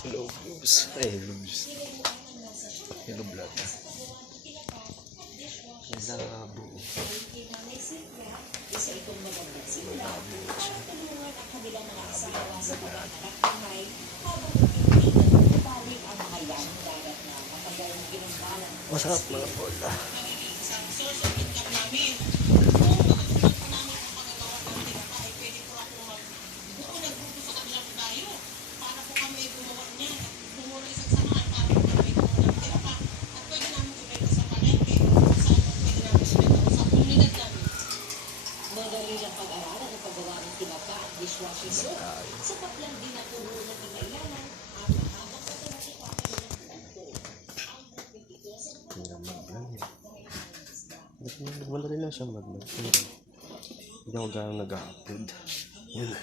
Hello views. Ay, hello views. Hello vlog. Malabo. Isa itong magandang simula para tulungan ang kanilang mga asawa sa pagkakalakbay habang balik ang mga yanong dagat na matagal na ginambalan. Masarap mga bola. Isang source of income namin. Madali lang pag-aralan ang paggawa ng tinapa at dishwashing soap. Sapat lang din ang puno ng kailangan at habang sa tinatipapin ng kwento. Hindi mag-vlog eh. Wala rin lang siya mag-vlog. Hindi ako gano'ng nag-upload. Yun.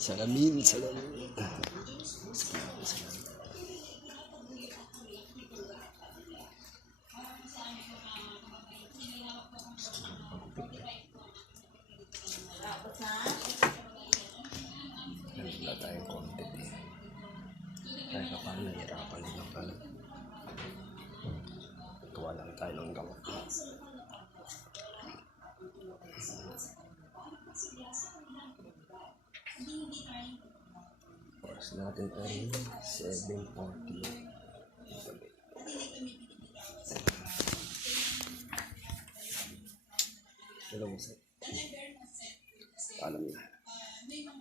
Salamin, salamin. Wala tayong content eh. Kaya kapag nahirapan din ang kalag. Gawa lang tayo ng gawa. Oras natin ay 7:40. Hello, sir.